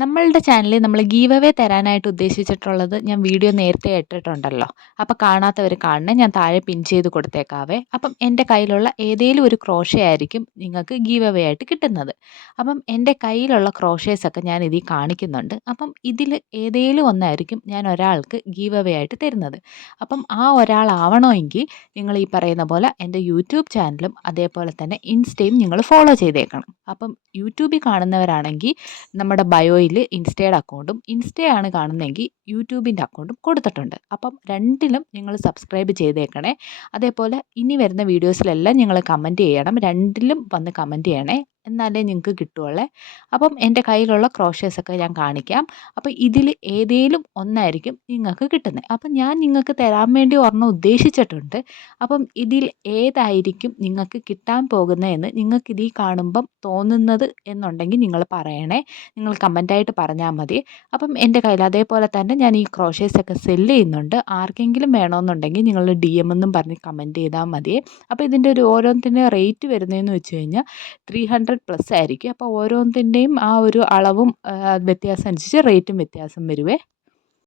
നമ്മളുടെ ചാനലിൽ നമ്മൾ ഗീവ് അവേ തരാനായിട്ട് ഉദ്ദേശിച്ചിട്ടുള്ളത് ഞാൻ വീഡിയോ നേരത്തെ ഇട്ടിട്ടുണ്ടല്ലോ. അപ്പോൾ കാണാത്തവർ കാണണേ, ഞാൻ താഴെ പിൻ ചെയ്ത് കൊടുത്തേക്കാവേ. അപ്പം എൻ്റെ കയ്യിലുള്ള ഏതേലും ഒരു ക്രോഷേ ആയിരിക്കും നിങ്ങൾക്ക് ഗീവ് അവേ ആയിട്ട് കിട്ടുന്നത്. അപ്പം എൻ്റെ കയ്യിലുള്ള ക്രോഷേസൊക്കെ ഞാൻ ഇതിൽ കാണിക്കുന്നുണ്ട്. അപ്പം ഇതിൽ ഏതേലും ഒന്നായിരിക്കും ഞാൻ ഒരാൾക്ക് ഗീവ് അവേ ആയിട്ട് തരുന്നത്. അപ്പം ആ ഒരാളാവണമെങ്കിൽ നിങ്ങൾ ഈ പറയുന്ന പോലെ എൻ്റെ യൂട്യൂബ് ചാനലും അതേപോലെ തന്നെ ഇൻസ്റ്റയും നിങ്ങൾ ഫോളോ ചെയ്തേക്കണം. അപ്പം യൂട്യൂബിൽ കാണുന്നവരാണെങ്കിൽ നമ്മുടെ ബയോയിൽ ഇൻസ്റ്റയുടെ അക്കൗണ്ടും, ഇൻസ്റ്റയാണ് കാണുന്നതെങ്കിൽ യൂട്യൂബിൻ്റെ അക്കൗണ്ടും കൊടുത്തിട്ടുണ്ട്. അപ്പം രണ്ടിലും നിങ്ങൾ സബ്സ്ക്രൈബ് ചെയ്തേക്കണേ. അതേപോലെ ഇനി വരുന്ന വീഡിയോസിലെല്ലാം നിങ്ങൾ കമൻറ്റ് ചെയ്യണം. രണ്ടിലും വന്ന് കമൻറ്റ് ചെയ്യണേ, എന്നാലേ നിങ്ങൾക്ക് കിട്ടുകയുള്ളേ. അപ്പം എൻ്റെ കയ്യിലുള്ള ക്രോഷേസൊക്കെ ഞാൻ കാണിക്കാം. അപ്പോൾ ഇതിൽ ഏതേലും ഒന്നായിരിക്കും നിങ്ങൾക്ക് കിട്ടുന്നത്. അപ്പം ഞാൻ നിങ്ങൾക്ക് തരാൻ വേണ്ടി ഒരെണ്ണം ഉദ്ദേശിച്ചിട്ടുണ്ട്. അപ്പം ഇതിൽ ഏതായിരിക്കും നിങ്ങൾക്ക് കിട്ടാൻ പോകുന്നതെന്ന് നിങ്ങൾക്ക് ഇതിൽ കാണുമ്പം തോന്നുന്നത് എന്നുണ്ടെങ്കിൽ നിങ്ങൾ പറയണേ. നിങ്ങൾ കമൻറ്റായിട്ട് പറഞ്ഞാൽ മതി. അപ്പം എൻ്റെ കയ്യിൽ അതേപോലെ തന്നെ ഞാൻ ഈ ക്രോഷേസൊക്കെ സെല്ല് ചെയ്യുന്നുണ്ട്. ആർക്കെങ്കിലും വേണമെന്നുണ്ടെങ്കിൽ നിങ്ങൾ DM എന്നും പറഞ്ഞ് കമൻറ്റ് ചെയ്താൽ മതി. അപ്പോൾ ഇതിൻ്റെ ഒരു ഓരോന്നിൻ്റെ റേറ്റ് വരുന്നതെന്ന് വെച്ച് കഴിഞ്ഞാൽ 300+ ആയിരിക്കും. അപ്പോൾ ഓരോന്നിൻ്റെയും ആ ഒരു അളവും വ്യത്യാസം അനുസരിച്ച് റേറ്റും വ്യത്യാസം വരുവേ.